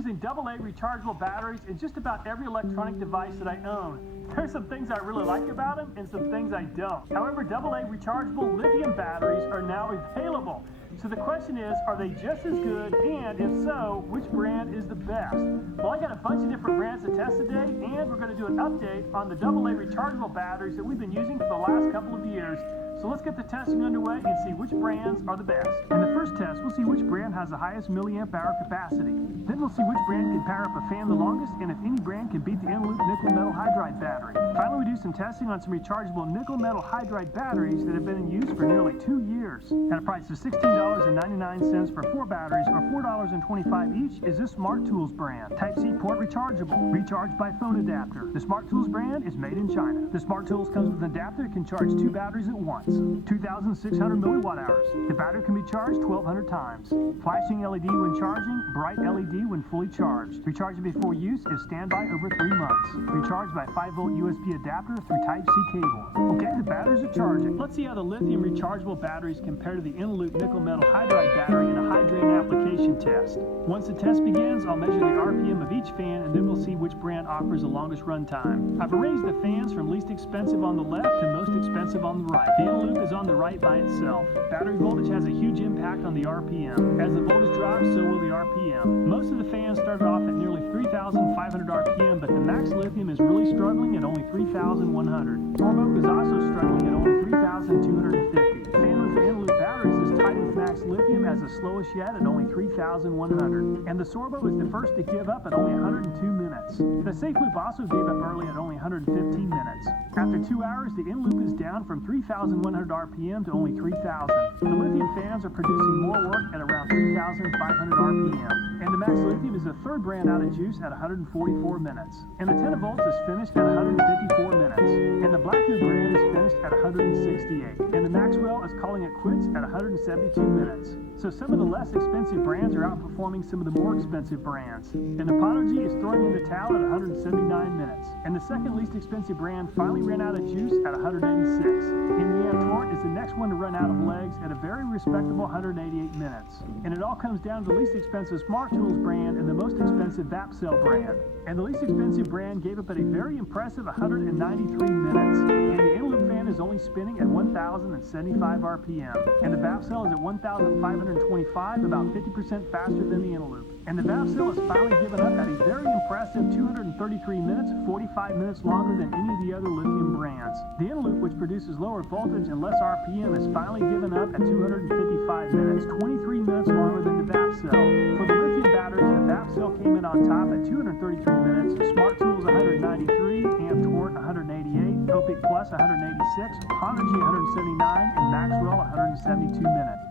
using AA rechargeable batteries in just about every electronic device that I own. There's some things I really like about them and some things I don't. However, AA rechargeable lithium batteries are now available. So the question is, are they just as good? And if so, which brand is the best? Well, I got a bunch of different brands to test today, and we're going to do an update on the AA rechargeable batteries that we've been using for the last couple of years. So let's get the testing underway and see which brands are the best. In the first test, we'll see which brand has the highest milliamp hour capacity. Then we'll see which brand can power up a fan the longest, and if any brand can beat the in-loop nickel metal hydride battery. Finally, we do some testing on some rechargeable nickel metal hydride batteries that have been in use for nearly 2 years. At a price of $16.99 for 4 batteries, or $4.25 each, is this Smart Tools brand. Type-C port rechargeable, recharged by phone adapter. The Smart Tools brand is made in China. The Smart Tools comes with an adapter that can charge 2 batteries at once. 2,600 milliwatt hours. The battery can be charged 1,200 times. Flashing LED when charging, bright LED when fully charged. Recharging before use is standby over 3 months. Recharged by 5-volt USB adapter through Type-C cable. Okay, the batteries are charging. Let's see how the lithium rechargeable batteries compare to the in-loop nickel metal hydride battery in a hydrating application test. Once the test begins, I'll measure the RPM of each fan, and then we'll see which brand offers the longest run time. I've arranged the fans from least expensive on the left to most expensive on the right. The in-loop is on the right by itself. Battery voltage has a huge impact on the RPM. As the voltage drops, so will the RPM. Most of the fans started off at nearly 3,500 RPM, but the Max Lithium is really struggling at only 3,100. Turbo is also struggling at only 3,250. The fan with the in-loop batteries is tied with Max Lithium as the slowest yet at only 3,100. And the Sorbo is the first to give up at only 102 minutes. The Safe Loop also gave up early at only 115 minutes. After 2 hours, the in-loop is down from 3,100 RPM to only 3,000. The lithium fans are producing more work at around 3,500 RPM. And the Max Lithium is the third brand out of juice at 144 minutes. And the 10 volts is finished at 154 minutes. And the Blackhoo brand is finished at 168. And the Maxwell is calling it quits at 172 minutes. So some of the less expensive brands are outperforming some of the more expensive brands. And Apogee is throwing in the towel at 179 minutes. And the second least expensive brand finally ran out of juice at 186. And the Torrent is the next one to run out of legs at a very respectable 188 minutes. And it all comes down to the least expensive Smart Tools brand and the most expensive Vapcell brand. And the least expensive brand gave up at a very impressive 193 minutes. And the in-loop fan is only spinning at 1,075 RPM. And the Vapcell is at 1,525, about 50% faster than the in-loop. And the Vapcell has finally given up at a very impressive 233 minutes, 45 minutes longer than any of the other lithium brands. The in-loop, which produces lower voltage and less RPM, has finally given up at 255 minutes, 23 minutes longer than the Vapcell. For the lithium batteries, the Vapcell came in on top at 233 minutes, Smart Tools 193, Torrent 188, Opic Plus 186, Apogee 179, and Maxwell 172 minutes.